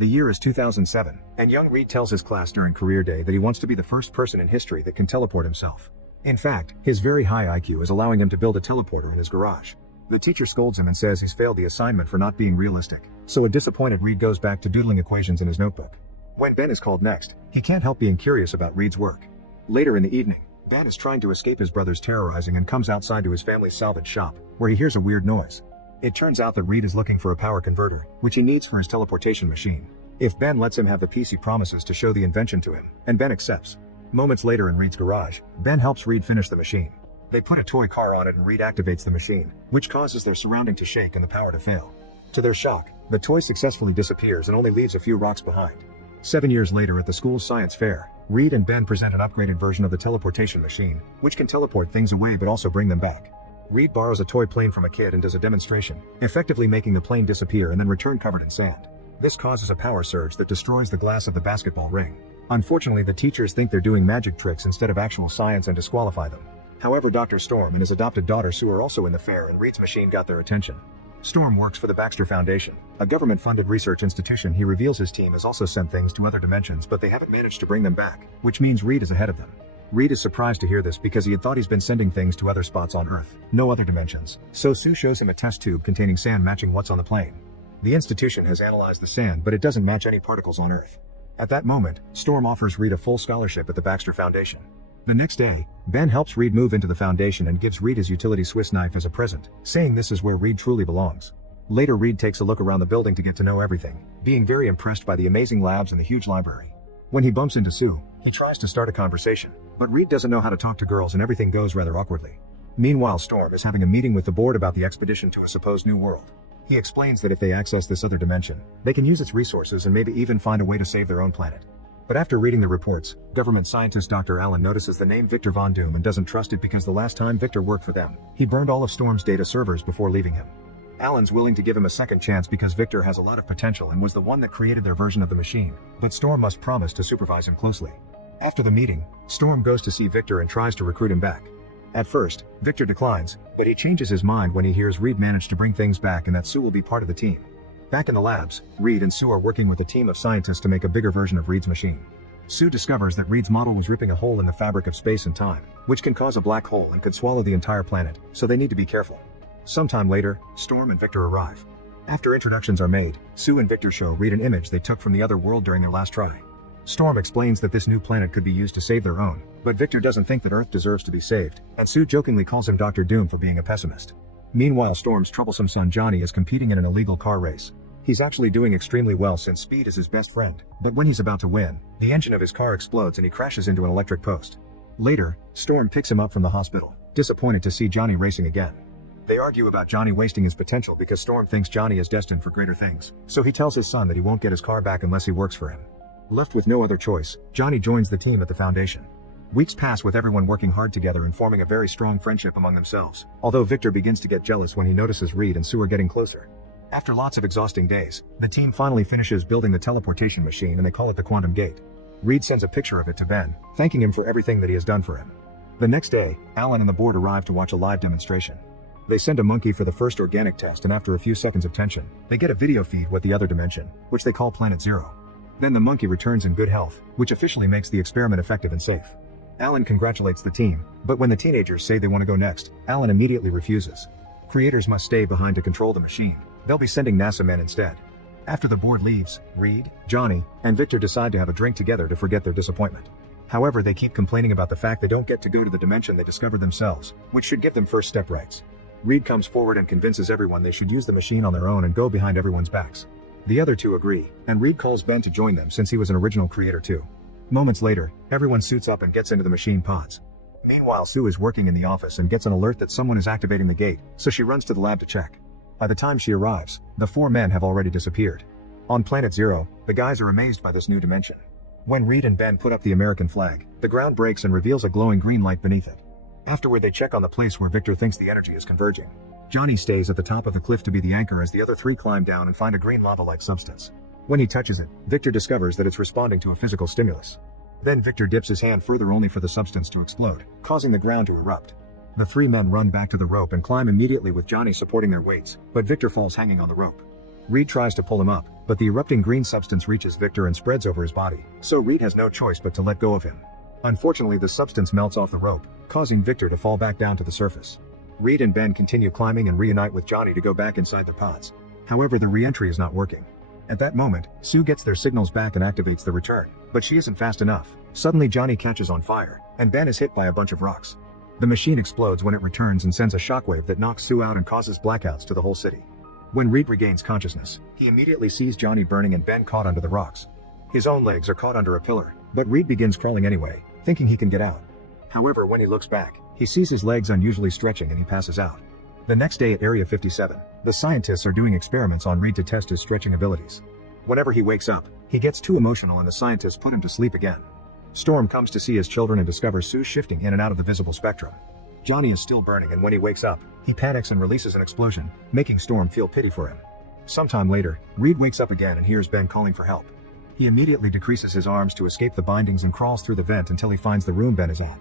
The year is 2007, and young Reed tells his class during career day that he wants to be the first person in history that can teleport himself. In fact, his very high IQ is allowing him to build a teleporter in his garage. The teacher scolds him and says he's failed the assignment for not being realistic, so a disappointed Reed goes back to doodling equations in his notebook. When Ben is called next, he can't help being curious about Reed's work. Later in the evening, Ben is trying to escape his brother's terrorizing and comes outside to his family's salvage shop, where he hears a weird noise. It turns out that Reed is looking for a power converter, which he needs for his teleportation machine. If Ben lets him have the piece, he promises to show the invention to him, and Ben accepts. Moments later in Reed's garage, Ben helps Reed finish the machine. They put a toy car on it and Reed activates the machine, which causes their surrounding to shake and the power to fail. To their shock, the toy successfully disappears and only leaves a few rocks behind. 7 years later at the school's science fair, Reed and Ben present an upgraded version of the teleportation machine, which can teleport things away but also bring them back. Reed borrows a toy plane from a kid and does a demonstration, effectively making the plane disappear and then return covered in sand. This causes a power surge that destroys the glass of the basketball ring. Unfortunately, the teachers think they're doing magic tricks instead of actual science and disqualify them. However, Dr. Storm and his adopted daughter Sue are also in the fair and Reed's machine got their attention. Storm works for the Baxter Foundation, a government-funded research institution. He reveals his team has also sent things to other dimensions, but they haven't managed to bring them back, which means Reed is ahead of them. Reed is surprised to hear this because he had thought he's been sending things to other spots on Earth, no other dimensions. So Sue shows him a test tube containing sand matching what's on the plane. The institution has analyzed the sand, but it doesn't match any particles on Earth. At that moment, Storm offers Reed a full scholarship at the Baxter Foundation. The next day, Ben helps Reed move into the foundation and gives Reed his utility Swiss knife as a present, saying this is where Reed truly belongs. Later, Reed takes a look around the building to get to know everything, being very impressed by the amazing labs and the huge library. When he bumps into Sue, he tries to start a conversation, but Reed doesn't know how to talk to girls and everything goes rather awkwardly. Meanwhile, Storm is having a meeting with the board about the expedition to a supposed new world. He explains that if they access this other dimension, they can use its resources and maybe even find a way to save their own planet. But after reading the reports, government scientist Dr. Allen notices the name Victor Von Doom and doesn't trust it because the last time Victor worked for them, he burned all of Storm's data servers before leaving him. Allen's willing to give him a second chance because Victor has a lot of potential and was the one that created their version of the machine, but Storm must promise to supervise him closely. After the meeting, Storm goes to see Victor and tries to recruit him back. At first, Victor declines, but he changes his mind when he hears Reed managed to bring things back and that Sue will be part of the team. Back in the labs, Reed and Sue are working with a team of scientists to make a bigger version of Reed's machine. Sue discovers that Reed's model was ripping a hole in the fabric of space and time, which can cause a black hole and could swallow the entire planet, so they need to be careful. Sometime later, Storm and Victor arrive. After introductions are made, Sue and Victor show Reed an image they took from the other world during their last try. Storm explains that this new planet could be used to save their own, but Victor doesn't think that Earth deserves to be saved, and Sue jokingly calls him Dr. Doom for being a pessimist. Meanwhile, Storm's troublesome son Johnny is competing in an illegal car race. He's actually doing extremely well since speed is his best friend, but when he's about to win, the engine of his car explodes and he crashes into an electric post. Later, Storm picks him up from the hospital, disappointed to see Johnny racing again. They argue about Johnny wasting his potential because Storm thinks Johnny is destined for greater things, so he tells his son that he won't get his car back unless he works for him. Left with no other choice, Johnny joins the team at the Foundation. Weeks pass with everyone working hard together and forming a very strong friendship among themselves, although Victor begins to get jealous when he notices Reed and Sue are getting closer. After lots of exhausting days, the team finally finishes building the teleportation machine and they call it the Quantum Gate. Reed sends a picture of it to Ben, thanking him for everything that he has done for him. The next day, Alan and the board arrive to watch a live demonstration. They send a monkey for the first organic test and after a few seconds of tension, they get a video feed with the other dimension, which they call Planet Zero. Then the monkey returns in good health, which officially makes the experiment effective and safe. Alan congratulates the team, but when the teenagers say they want to go next, Alan immediately refuses. Creators must stay behind to control the machine. They'll be sending NASA men instead. After the board leaves, Reed, Johnny, and Victor decide to have a drink together to forget their disappointment. However, they keep complaining about the fact they don't get to go to the dimension they discovered themselves, which should give them first step rights. Reed comes forward and convinces everyone they should use the machine on their own and go behind everyone's backs. The other two agree, and Reed calls Ben to join them since he was an original creator too. Moments later, everyone suits up and gets into the machine pods. Meanwhile, Sue is working in the office and gets an alert that someone is activating the gate, so she runs to the lab to check. By the time she arrives, the four men have already disappeared. On Planet Zero, the guys are amazed by this new dimension. When Reed and Ben put up the American flag, the ground breaks and reveals a glowing green light beneath it. Afterward, they check on the place where Victor thinks the energy is converging. Johnny stays at the top of the cliff to be the anchor as the other three climb down and find a green lava-like substance. When he touches it, Victor discovers that it's responding to a physical stimulus. Then Victor dips his hand further only for the substance to explode, causing the ground to erupt. The three men run back to the rope and climb immediately with Johnny supporting their weights, but Victor falls hanging on the rope. Reed tries to pull him up, but the erupting green substance reaches Victor and spreads over his body, so Reed has no choice but to let go of him. Unfortunately, the substance melts off the rope, causing Victor to fall back down to the surface. Reed and Ben continue climbing and reunite with Johnny to go back inside their pods. However, the re-entry is not working. At that moment, Sue gets their signals back and activates the return, but she isn't fast enough. Suddenly Johnny catches on fire, and Ben is hit by a bunch of rocks. The machine explodes when it returns and sends a shockwave that knocks Sue out and causes blackouts to the whole city. When Reed regains consciousness, he immediately sees Johnny burning and Ben caught under the rocks. His own legs are caught under a pillar, but Reed begins crawling anyway, thinking he can get out. However, when he looks back, he sees his legs unusually stretching and he passes out. The next day at Area 57, the scientists are doing experiments on Reed to test his stretching abilities. Whenever he wakes up, he gets too emotional and the scientists put him to sleep again. Storm comes to see his children and discovers Sue shifting in and out of the visible spectrum. Johnny is still burning, and when he wakes up, he panics and releases an explosion, making Storm feel pity for him. Sometime later, Reed wakes up again and hears Ben calling for help. He immediately decreases his arms to escape the bindings and crawls through the vent until he finds the room Ben is at.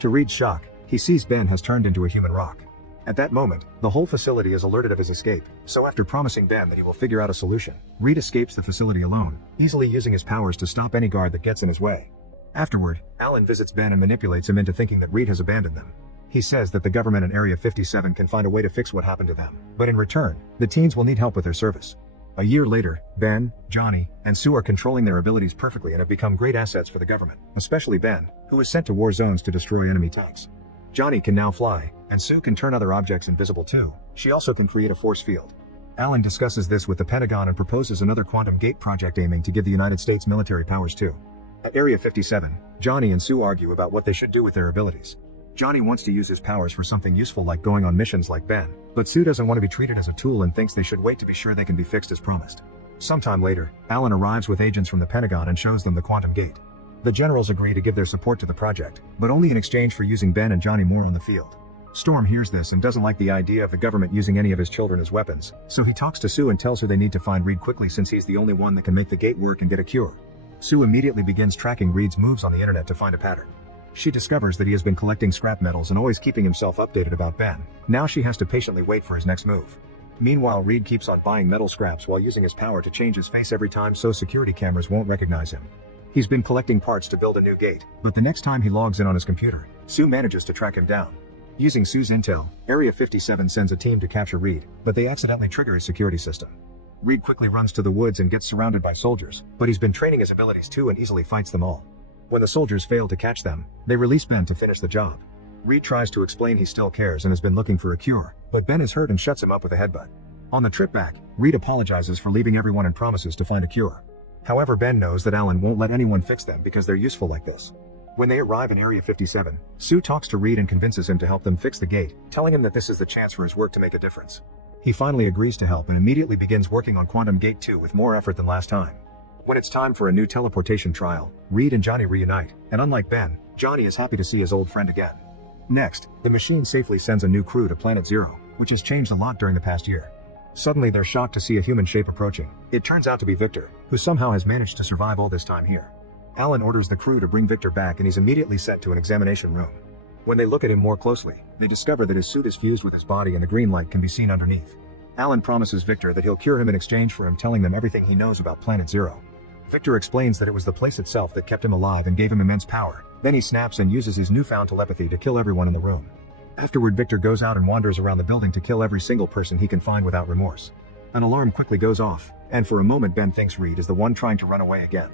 To Reed's shock, he sees Ben has turned into a human rock. At that moment, the whole facility is alerted of his escape, so after promising Ben that he will figure out a solution, Reed escapes the facility alone, easily using his powers to stop any guard that gets in his way. Afterward, Alan visits Ben and manipulates him into thinking that Reed has abandoned them. He says that the government in Area 57 can find a way to fix what happened to them, but in return, the teens will need help with their service. A year later, Ben, Johnny, and Sue are controlling their abilities perfectly and have become great assets for the government, especially Ben, who is sent to war zones to destroy enemy tanks. Johnny can now fly, and Sue can turn other objects invisible too. She also can create a force field. Alan discusses this with the Pentagon and proposes another quantum gate project aiming to give the United States military powers too. At Area 57, Johnny and Sue argue about what they should do with their abilities. Johnny wants to use his powers for something useful like going on missions like Ben, but Sue doesn't want to be treated as a tool and thinks they should wait to be sure they can be fixed as promised. Sometime later, Alan arrives with agents from the Pentagon and shows them the quantum gate. The generals agree to give their support to the project, but only in exchange for using Ben and Johnny more on the field. Storm hears this and doesn't like the idea of the government using any of his children as weapons, so he talks to Sue and tells her they need to find Reed quickly since he's the only one that can make the gate work and get a cure. Sue immediately begins tracking Reed's moves on the internet to find a pattern. She discovers that he has been collecting scrap metals and always keeping himself updated about Ben. Now she has to patiently wait for his next move. Meanwhile, Reed keeps on buying metal scraps while using his power to change his face every time so security cameras won't recognize him. He's been collecting parts to build a new gate, but the next time he logs in on his computer, Sue manages to track him down. Using Sue's intel, Area 57 sends a team to capture Reed, but they accidentally trigger his security system. Reed quickly runs to the woods and gets surrounded by soldiers, but he's been training his abilities too and easily fights them all. When the soldiers fail to catch them, they release Ben to finish the job. Reed tries to explain he still cares and has been looking for a cure, but Ben is hurt and shuts him up with a headbutt. On the trip back, Reed apologizes for leaving everyone and promises to find a cure. However, Ben knows that Alan won't let anyone fix them because they're useful like this. When they arrive in Area 57, Sue talks to Reed and convinces him to help them fix the gate, telling him that this is the chance for his work to make a difference. He finally agrees to help and immediately begins working on Quantum Gate 2 with more effort than last time. When it's time for a new teleportation trial, Reed and Johnny reunite, and unlike Ben, Johnny is happy to see his old friend again. Next, the machine safely sends a new crew to Planet Zero, which has changed a lot during the past year. Suddenly they're shocked to see a human shape approaching. It turns out to be Victor, who somehow has managed to survive all this time here. Alan orders the crew to bring Victor back and he's immediately sent to an examination room. When they look at him more closely, they discover that his suit is fused with his body and the green light can be seen underneath. Alan promises Victor that he'll cure him in exchange for him telling them everything he knows about Planet Zero. Victor explains that it was the place itself that kept him alive and gave him immense power. Then he snaps and uses his newfound telepathy to kill everyone in the room. Afterward, Victor goes out and wanders around the building to kill every single person he can find without remorse. An alarm quickly goes off, and for a moment Ben thinks Reed is the one trying to run away again.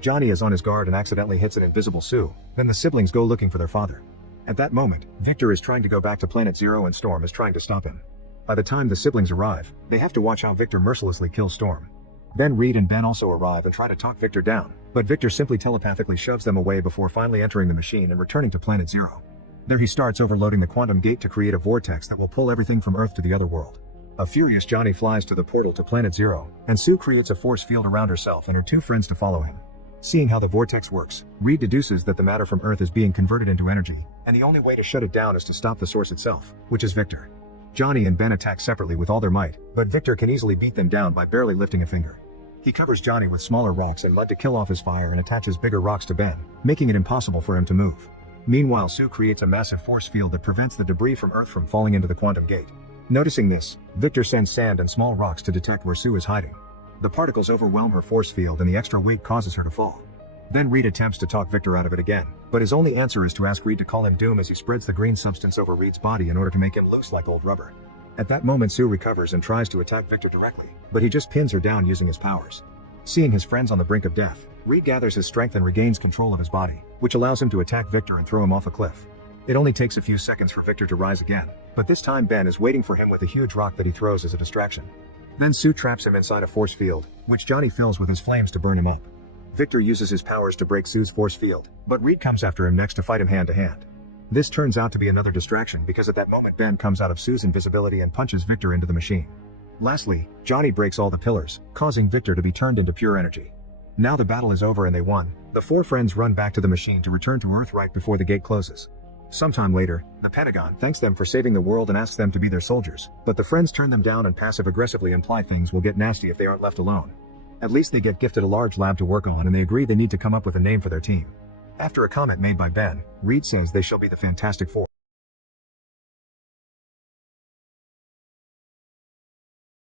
Johnny is on his guard and accidentally hits an invisible Sue. Then the siblings go looking for their father. At that moment, Victor is trying to go back to Planet Zero and Storm is trying to stop him. By the time the siblings arrive, they have to watch how Victor mercilessly kills Storm. Then Reed and Ben also arrive and try to talk Victor down, but Victor simply telepathically shoves them away before finally entering the machine and returning to Planet Zero. There he starts overloading the quantum gate to create a vortex that will pull everything from Earth to the other world. A furious Johnny flies to the portal to Planet Zero, and Sue creates a force field around herself and her two friends to follow him. Seeing how the vortex works, Reed deduces that the matter from Earth is being converted into energy, and the only way to shut it down is to stop the source itself, which is Victor. Johnny and Ben attack separately with all their might, but Victor can easily beat them down by barely lifting a finger. He covers Johnny with smaller rocks and mud to kill off his fire and attaches bigger rocks to Ben, making it impossible for him to move. Meanwhile, Sue creates a massive force field that prevents the debris from Earth from falling into the quantum gate. Noticing this, Victor sends sand and small rocks to detect where Sue is hiding. The particles overwhelm her force field and the extra weight causes her to fall. Then Reed attempts to talk Victor out of it again, but his only answer is to ask Reed to call him Doom as he spreads the green substance over Reed's body in order to make him loose like old rubber. At that moment Sue recovers and tries to attack Victor directly, but he just pins her down using his powers. Seeing his friends on the brink of death, Reed gathers his strength and regains control of his body, which allows him to attack Victor and throw him off a cliff. It only takes a few seconds for Victor to rise again, but this time Ben is waiting for him with a huge rock that he throws as a distraction. Then Sue traps him inside a force field, which Johnny fills with his flames to burn him up. Victor uses his powers to break Sue's force field, but Reed comes after him next to fight him hand to hand. This turns out to be another distraction because at that moment Ben comes out of Sue's invisibility and punches Victor into the machine. Lastly, Johnny breaks all the pillars, causing Victor to be turned into pure energy. Now the battle is over and they won. The four friends run back to the machine to return to Earth right before the gate closes. Sometime later, the Pentagon thanks them for saving the world and asks them to be their soldiers, but the friends turn them down and passive-aggressively imply things will get nasty if they aren't left alone. At least they get gifted a large lab to work on and they agree they need to come up with a name for their team. After a comment made by Ben, Reed says they shall be the Fantastic Four.